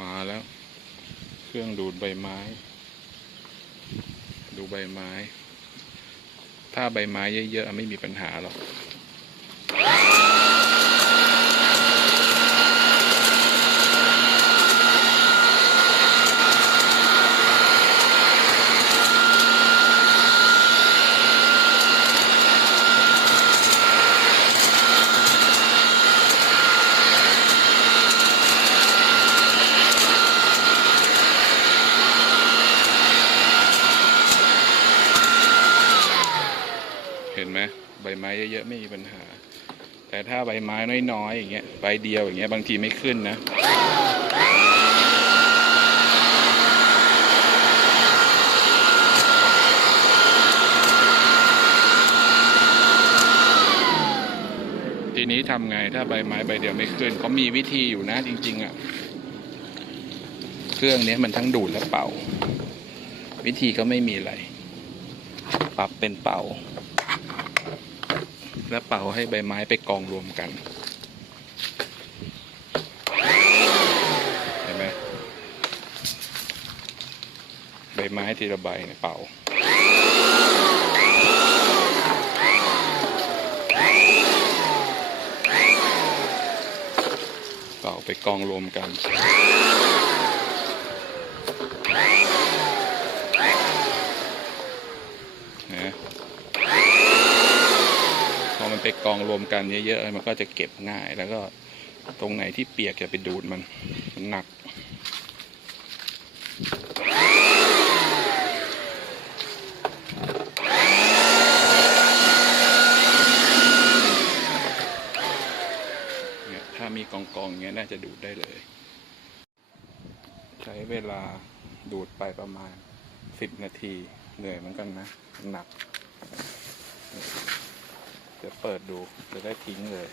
มาแล้ว เครื่องดูดใบไม้ ดูใบไม้ ถ้าใบไม้เยอะๆไม่มีปัญหาหรอก ใบไม้เยอะๆไม่มีปัญหา แต่ถ้าใบไม้น้อยๆอย่างเงี้ยใบเดียวอย่างเงี้ยบางทีไม่ขึ้นนะทีนี้ทำไงถ้าใบไม้ใบเดียวไม่ขึ้นเขามีวิธีอยู่นะจริง ๆอะ่ะเครื่องนี้มันทั้งดูดและเป่า วิธีก็ไม่มีอะไร ปรับเป็นเป่า และเป่าให้ใบไม้ไปกองรวมกัน เห็นไหมใบไม้ทีละใบเนี่ยเป่าเป่าไปกองรวมกันนะพอมัน ไปกองรวมกันเยอะๆมันก็จะเก็บง่าย แล้วก็ตรงไหนที่เปียกจะไปดูดมันมันหนักเนี่ยถ้ามีกองกองๆเงี้ยน่าจะดูดได้เลย ใช้เวลาดูดไปประมาณสิบนาที เหนื่อยเหมือนกันนะ หนัก เดี๋ยวเปิดดูจะได้ทิ้งเลย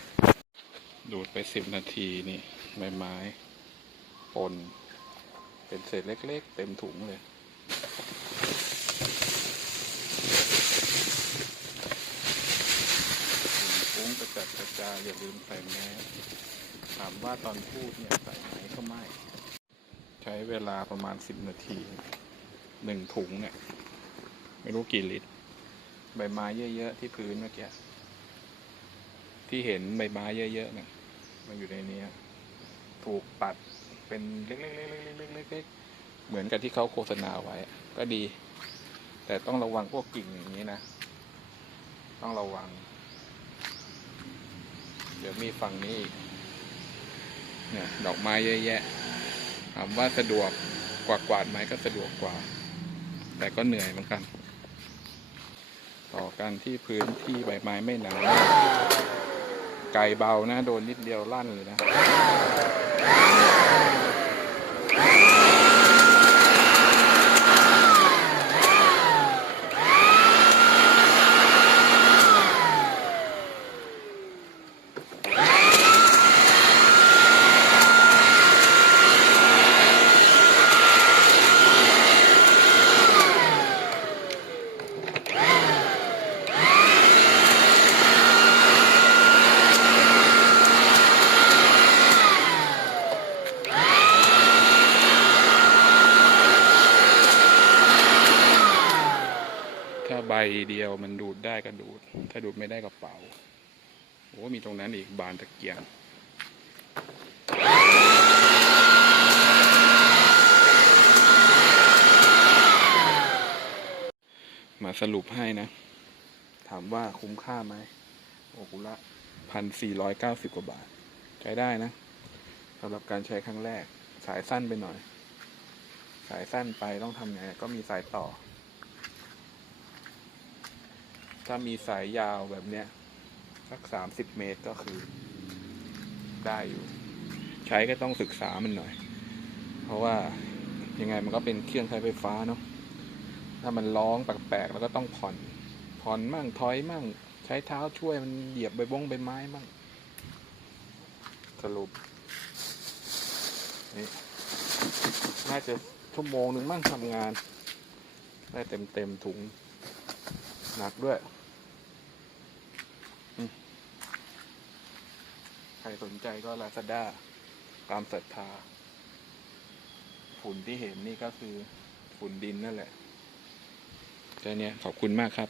ดูดไปสิบนาทีนี่ใบไม้ปนเป็นเศษเล็ก ๆ เต็มถุงเลยฟุ้งกระจัดกระจายอย่าลืมใส่แมสถามว่าตอนพูดเนี่ยใส่ไหมก็ไม่ ใช้เวลาประมาณสิบนาทีหนึ่งถุงเนี่ย ไม่รู้กี่ลิตร ใบไม้เยอะ ๆ ที่พื้นเมื่อกี้ ที่เห็นใบไม้เยอะๆเนี่ยมันอยู่ในนี้ถูกตัดเป็นเล็กๆๆๆๆๆๆเหมือนกับที่เขาโฆษณาไว้ ก็ดี แต่ต้องระวังพวกกิ่งอย่างนี้นะ ต้องระวัง เดี๋ยวมีฝั่งนี้อีกเนี่ยดอกไม้เยอะแยะถามว่าสะดวกกว่ากวาดไหมก็สะดวกกว่า แต่ก็เหนื่อยเหมือนกัน ต่อกันที่พื้นที่ใบไม้ไม่หนา ไก่เบานะ โดนนิดเดียวลั่นเลยนะ เดียวมันดูดได้ก็ดูด ถ้าดูดไม่ได้ก็เป่าโอ้มีตรงนั้นอีกบานตะเกียงมาสรุปให้นะ ถามว่าคุ้มค่าไหมโอ้กุละพันสี่ร้อยเก้าสิบกว่าบาท ใช้ได้นะสำหรับการใช้ครั้งแรก สายสั้นไปหน่อย สายสั้นไปต้องทำไง ก็มีสายต่อ ถ้ามีสายยาวแบบเนี้ยสักสามสิบเมตรก็คือ ได้อยู่ ใช้ก็ต้องศึกษามันหน่อย เพราะว่ายังไงมันก็เป็นเครื่องใช้ไฟฟ้าเนาะถ้ามันร้องแปลกๆแล้วก็ต้องผ่อน ผ่อนมั่งถอยมั่ง ใช้เท้าช่วยมันเหยียบใบบงใบไม้มั่งสรุปนี่น่าจะชั่วโมงหนึ่งมั่งทำงาน ได้เต็มเต็มๆถุง หนักด้วย ใครสนใจก็ลาซาด้าตามศรัทธา ฝุ่นที่เห็นนี่ก็คือฝุ่นดินนั่นแหละแค่นี้ขอบคุณมากครับ